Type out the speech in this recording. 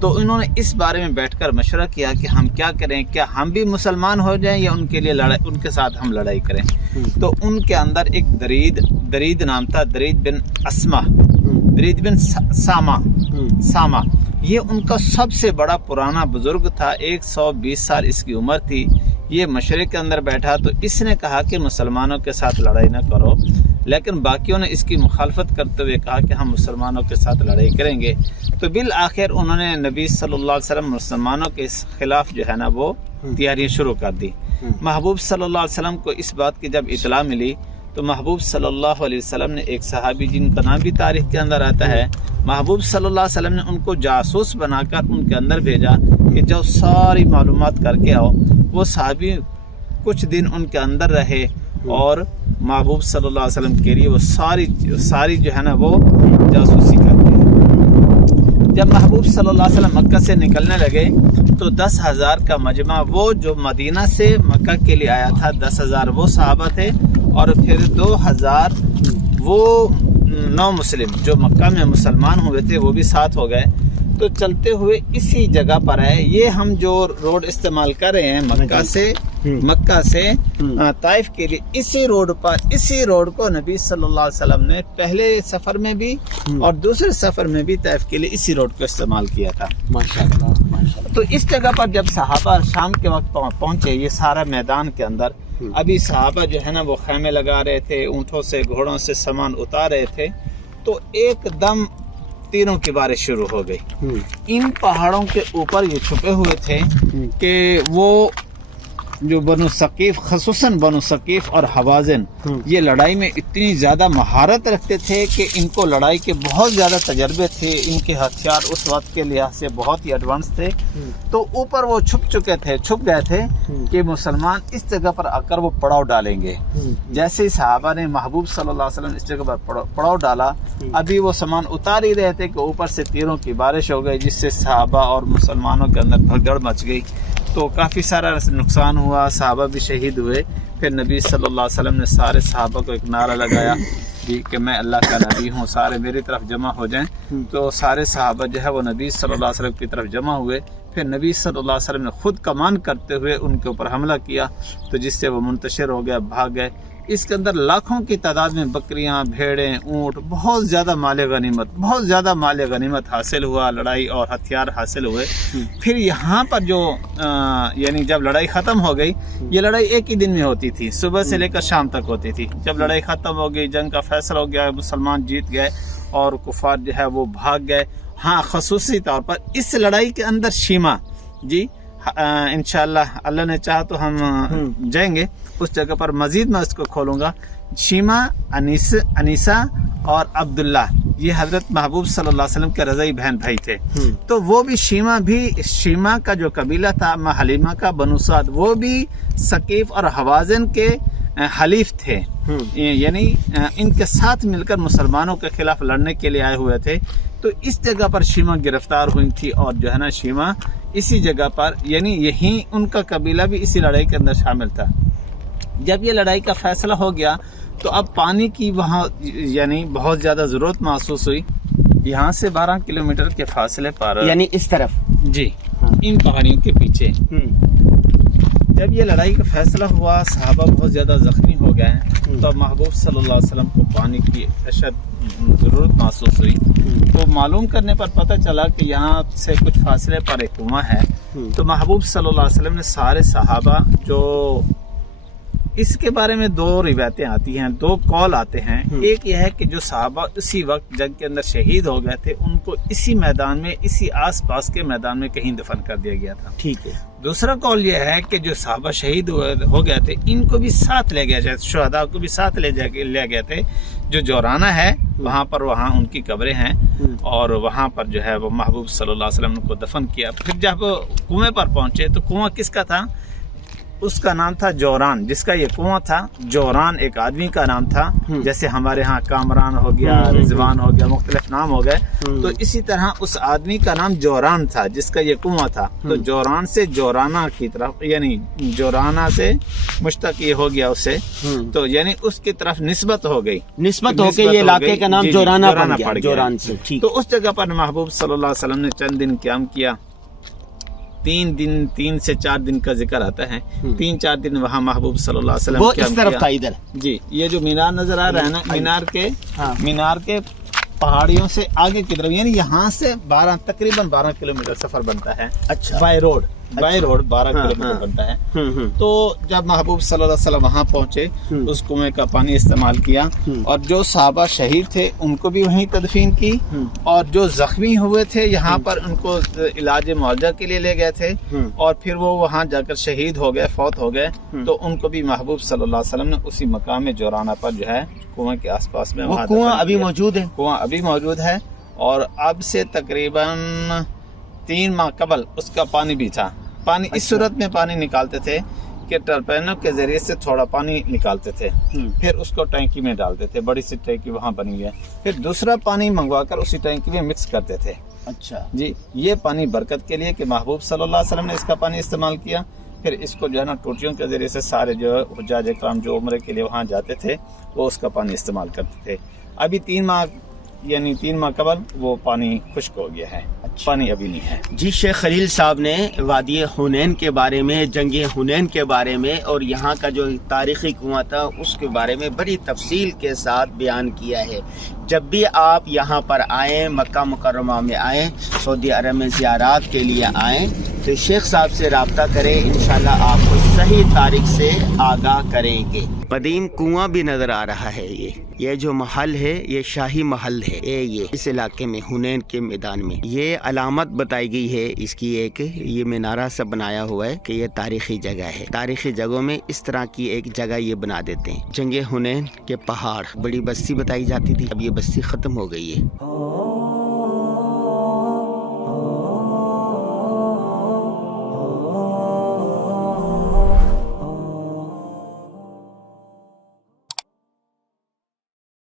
تو انہوں نے اس بارے میں بیٹھ کر مشورہ کیا کہ ہم کیا کریں، کیا ہم بھی مسلمان ہو جائیں یا ان کے لیے ان کے ساتھ ہم لڑائی کریں۔ تو ان کے اندر ایک درید نام تھا، درید بن اسما، درید بن ساما، یہ ان کا سب سے بڑا پرانا بزرگ تھا، 120 سال اس کی عمر تھی۔ یہ مشورے کے اندر بیٹھا تو اس نے کہا کہ مسلمانوں کے ساتھ لڑائی نہ کرو، لیکن باقیوں نے اس کی مخالفت کرتے ہوئے کہا کہ ہم مسلمانوں کے ساتھ لڑائی کریں گے۔ تو بالآخر انہوں نے نبی صلی اللہ علیہ وسلم مسلمانوں کے خلاف جو ہے نا وہ تیاریاں شروع کر دی۔ محبوب صلی اللہ علیہ وسلم کو اس بات کی جب اطلاع ملی تو محبوب صلی اللہ علیہ وسلم نے ایک صحابی جن کا نام بھی تاریخ کے اندر آتا ہے، محبوب صلی اللہ علیہ وسلم نے ان کو جاسوس بنا کر ان کے اندر بھیجا کہ جاؤ ساری معلومات کر کے آؤ۔ وہ صحابی کچھ دن ان کے اندر رہے اور محبوب صلی اللہ علیہ وسلم کے لیے وہ ساری جو ہے نا وہ جاسوسی کرتے ہیں۔ جب محبوب صلی اللہ علیہ وسلم مکہ سے نکلنے لگے تو 10,000 کا مجمع، وہ جو مدینہ سے مکہ کے لیے آیا تھا 10,000 وہ صحابہ تھے، اور پھر 2,000 وہ نو مسلم جو مکہ میں مسلمان ہوئے تھے وہ بھی ساتھ ہو گئے۔ تو چلتے ہوئے اسی جگہ پر ہے، یہ ہم جو روڈ استعمال کر رہے ہیں مکہ سے طائف کے لیے، اسی روڈ کو نبی صلی اللہ علیہ وسلم نے پہلے سفر میں بھی اور دوسرے سفر میں بھی طائف کے لیے اسی روڈ کو استعمال کیا تھا۔ ماشاءاللہ۔ تو اس جگہ پر جب صحابہ شام کے وقت پہنچے، یہ سارا میدان کے اندر ابھی صحابہ جو ہے نا وہ خیمے لگا رہے تھے، اونٹوں سے گھوڑوں سے سامان اتار رہے تھے، تو ایک دم تیروں کی بارش شروع ہو گئی۔ ان پہاڑوں کے اوپر یہ چھپے ہوئے تھے کہ وہ جو بنو ثقیف، خصوصاً بنو ثقیف اور حوازن، یہ لڑائی میں اتنی زیادہ مہارت رکھتے تھے کہ ان کو لڑائی کے بہت زیادہ تجربے تھے، ان کے ہتھیار اس وقت کے لحاظ سے بہت ہی ایڈوانس تھے۔ تو اوپر وہ چھپ گئے تھے کہ مسلمان اس جگہ پر آ کر وہ پڑاؤ ڈالیں گے۔ جیسے صحابہ نے محبوب صلی اللہ علیہ وسلم اس جگہ پر پڑاؤ ڈالا، ابھی وہ سامان اتار ہی رہے تھے کہ اوپر سے تیروں کی بارش ہو گئی، جس سے صحابہ اور مسلمانوں کے اندر بھگدڑ مچ گئی، تو کافی سارا نقصان ہوا، صحابہ بھی شہید ہوئے۔ پھر نبی صلی اللہ علیہ وسلم نے سارے صحابہ کو ایک نعرہ لگایا کہ میں اللہ کا نبی ہوں، سارے میری طرف جمع ہو جائیں۔ تو سارے صحابہ جو ہے وہ نبی صلی اللہ علیہ وسلم کی طرف جمع ہوئے۔ پھر نبی صلی اللہ علیہ وسلم نے خود کمان کرتے ہوئے ان کے اوپر حملہ کیا، تو جس سے وہ منتشر ہو گیا، بھاگ گئے۔ اس کے اندر لاکھوں کی تعداد میں بکریاں، بھیڑیں، اونٹ، بہت زیادہ مال غنیمت حاصل ہوا، لڑائی اور ہتھیار حاصل ہوئے۔ پھر یہاں پر جو یعنی جب لڑائی ختم ہو گئی، یہ لڑائی ایک ہی دن میں ہوتی تھی، صبح سے لے کر شام تک ہوتی تھی۔ جب لڑائی ختم ہو گئی، جنگ کا فیصلہ ہو گیا، مسلمان جیت گئے اور کفار جو ہے وہ بھاگ گئے۔ ہاں، خصوصی طور پر اس لڑائی کے اندر شیما جی انشاءاللہ اللہ نے چاہا تو ہم جائیں گے اس جگہ پر، مزید میں اس کو کھولوں گا۔ شیما، انیسہ اور عبداللہ، یہ حضرت محبوب صلی اللہ علیہ وسلم کے رضائی بہن بھائی تھے۔ تو وہ بھی شیما کا جو قبیلہ تھا، حلیمہ کا، بنو سعد، وہ بھی ثقیف اور حوازن کے حلیف تھے، یعنی ان کے ساتھ مل کر مسلمانوں کے خلاف لڑنے کے لیے آئے ہوئے تھے۔ تو اس جگہ پر شیما گرفتار ہوئی تھی، اور جو ہے نا شیما اسی جگہ پر، یعنی یہیں ان کا قبیلہ بھی اسی لڑائی کے اندر شامل تھا۔ جب یہ لڑائی کا فیصلہ ہو گیا تو اب پانی کی وہاں یعنی بہت زیادہ ضرورت محسوس ہوئی۔ یہاں سے 12 کلومیٹر کے فاصلے پر، یعنی اس طرف جی ان پہاڑیوں کے پیچھے، جب یہ لڑائی کا فیصلہ ہوا، صحابہ بہت زیادہ زخمی ہو گئے، تو محبوب صلی اللہ علیہ وسلم کو پانی کی اشد ضرورت محسوس ہوئی۔ تو معلوم کرنے پر پتہ چلا کہ یہاں سے کچھ فاصلے پر ایک کنواں ہے۔ تو محبوب صلی اللہ علیہ وسلم نے سارے صحابہ، جو اس کے بارے میں 2 روایتیں آتی ہیں، 2 قول آتے ہیں۔ ایک یہ ہے کہ جو صحابہ اسی وقت جنگ کے اندر شہید ہو گئے تھے، ان کو اسی میدان میں، اسی آس پاس کے میدان میں کہیں دفن کر دیا گیا تھا۔ ٹھیک ہے۔ دوسرا قول یہ ہے کہ جو صحابہ شہید ہو گئے تھے، ان کو بھی ساتھ لے گیا جائے، شہداء کو بھی ساتھ لے گئے تھے۔ جو جورانہ ہے وہاں ان کی قبریں ہیں، اور وہاں پر جو ہے وہ محبوب صلی اللہ علیہ وسلم کو دفن کیا۔ پھر جب کنویں پر پہنچے تو کنواں کس کا تھا؟ اس کا نام تھا جوران، جس کا یہ کنواں تھا جوران ایک آدمی کا نام تھا، جیسے ہمارے ہاں کامران ہو گیا، رضوان ہو گیا، مختلف نام ہو گئے، تو اسی طرح اس آدمی کا نام جوران تھا جس کا یہ کنواں تھا. تو جوران سے جورانا کی طرف، یعنی جورانا سے مشتق یہ ہو گیا اسے، تو یعنی اس کی طرف نسبت ہو گئی، نسبت ہو کے یہ علاقے کا نام جورانا پڑ گیا، جوران سے. ٹھیک. تو اس جگہ پر محبوب صلی اللہ علیہ وسلم نے چند دن قیام کیا. 3 سے 4 دن کا ذکر آتا ہے. 3-4 دن وہاں محبوب صلی اللہ علیہ وسلم وہ قیام اس طرف کیا. تھا ادھر. جی یہ جو مینار نظر آ رہا ہے نا، مینار کے پہاڑیوں سے آگے کی طرف، یعنی یہاں سے تقریباً 12 کلومیٹر سفر بنتا ہے. اچھا. بائی روڈ 12 کلومیٹر بنتا ہے. تو جب محبوب صلی اللہ علیہ وسلم وہاں پہنچے، اس کنویں کا پانی استعمال کیا، اور جو صحابہ شہید تھے ان کو بھی وہیں تدفین کی، اور جو زخمی ہوئے تھے یہاں پر ان کو علاج معالجہ کے لیے لے گئے تھے، اور پھر وہ وہاں جا کر شہید ہو گئے، فوت ہو گئے، تو ان کو بھی محبوب صلی اللہ علیہ وسلم نے اسی مقام جورانا پر جو ہے کنویں کے آس پاس میں، وہ کنواں ابھی موجود ہے. کنواں ابھی موجود ہے، اور اب سے تقریباً 3 ماہ قبل اس کا پانی بھی تھا. پانی اس صورت میں پانی نکالتے تھے کہ ٹرپینوں کے ذریعے سے تھوڑا پانی نکالتے تھے، پھر اس کو ٹینکی میں ڈالتے تھے، بڑی سی ٹینکی وہاں بنی ہے، پھر دوسرا پانی منگوا کر اسی ٹینکی میں مکس کرتے تھے. اچھا جی یہ پانی برکت کے لیے کہ محبوب صلی اللہ علیہ وسلم نے اس کا پانی استعمال کیا. پھر اس کو جو ہے نا ٹوٹیوں کے ذریعے سے سارے جو حجاج اکرام جو عمرے کے لیے وہاں جاتے تھے وہ اس کا پانی استعمال کرتے تھے. ابھی 3 ماہ قبل وہ پانی خشک ہو گیا ہے، پانی ابھی نہیں ہے. جی شیخ خلیل صاحب نے وادی حنین کے بارے میں، جنگ حنین کے بارے میں، اور یہاں کا جو تاریخی کنواں تھا اس کے بارے میں بڑی تفصیل کے ساتھ بیان کیا ہے. جب بھی آپ یہاں پر آئیں، مکہ مکرمہ میں آئیں، سعودی عرب میں زیارات کے لیے آئیں، تو شیخ صاحب سے رابطہ کریں، انشاءاللہ آپ کو صحیح تاریخ سے آگاہ کریں گے. قدیم کنواں بھی نظر آ رہا ہے. یہ جو محل ہے یہ شاہی محل ہے. یہ اس علاقے میں حنین کے میدان میں یہ علامت بتائی گئی ہے اس کی، ایک یہ مینارہ سا بنایا ہوا ہے کہ یہ تاریخی جگہ ہے. تاریخی جگہوں میں اس طرح کی ایک جگہ یہ بنا دیتے ہیں. جنگ حنین کے پہاڑ، بڑی بستی بتائی جاتی تھی، اب یہ بستی ختم ہو گئی ہے.